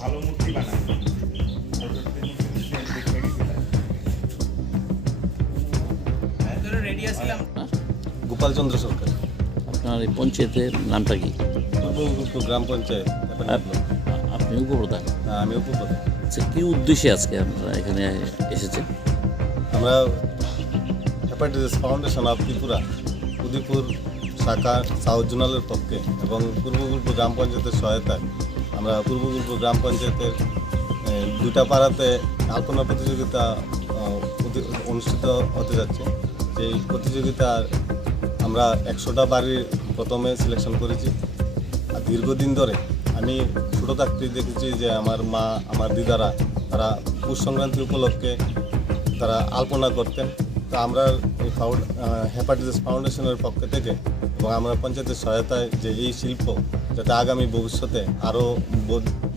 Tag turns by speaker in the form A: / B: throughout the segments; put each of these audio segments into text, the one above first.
A: ভালো মূর্তি বানায়
B: গোপাল চন্দ্র সরকার।
C: আপনার এই পঞ্চায়েতের নামটা কি?
B: গ্রাম পঞ্চায়েত
C: আপনি উপপ্রধান?
B: হ্যাঁ, আমি উপপ্রধান।
C: আচ্ছা কী উদ্দেশ্যে আজকে আপনারা এখানে এসেছেন?
B: আমরা hepatitis foundation of Tripura Udaipur শাখা সাউথ জোনালের পক্ষে এবং পূর্বগুলপুর গ্রাম পঞ্চায়েতের সহায়তায় আমরা পূর্বগুলপুর গ্রাম পঞ্চায়েতের দুটা পাড়াতে আলপনা প্রতিযোগিতা অনুষ্ঠিত হতে যাচ্ছে। সেই প্রতিযোগিতার আমরা একশোটা বাড়ির প্রথমে সিলেকশন করেছি। আর দীর্ঘদিন ধরে আমি ছোটো থাকতেই দেখেছি যে আমার মা, আমার দিদারা, তারা পুষ সংক্রান্তি উপলক্ষে তারা আলপনা করতেন। তো আমরা এই ফাউন্ড হেপাটাইটিস ফাউন্ডেশনের পক্ষ থেকে এবং আমরা পঞ্চায়েতের সহায়তায় যে এই শিল্প যাতে আগামী ভবিষ্যতে আরও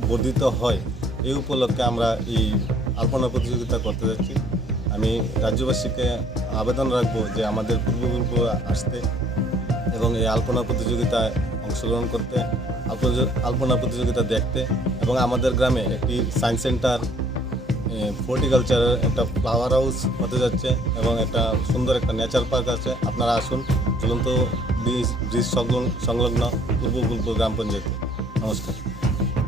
B: বর্ধিত হয়, এই উপলক্ষে আমরা এই আলপনা প্রতিযোগিতা করতে যাচ্ছি। আমি রাজ্যবাসীকে আবেদন রাখব যে আমাদের পূর্বপূর্ব আসতে এবং এই আলপনা প্রতিযোগিতায় অংশগ্রহণ করতে আলপনা- আলপনা প্রতিযোগিতা দেখতে এবং আমাদের গ্রামে একটি সায়েন্স সেন্টার ফর্টিকালচারের একটা ফ্লাওয়ার হাউস হতে যাচ্ছে এবং একটা সুন্দর একটা নেচার পার্ক আছে। আপনারা আসুন চলন্ত ব্রিজ ব্রিজ সংলগ্ন সংলগ্ন পূর্ব গ্রাম পঞ্চায়েত। নমস্কার।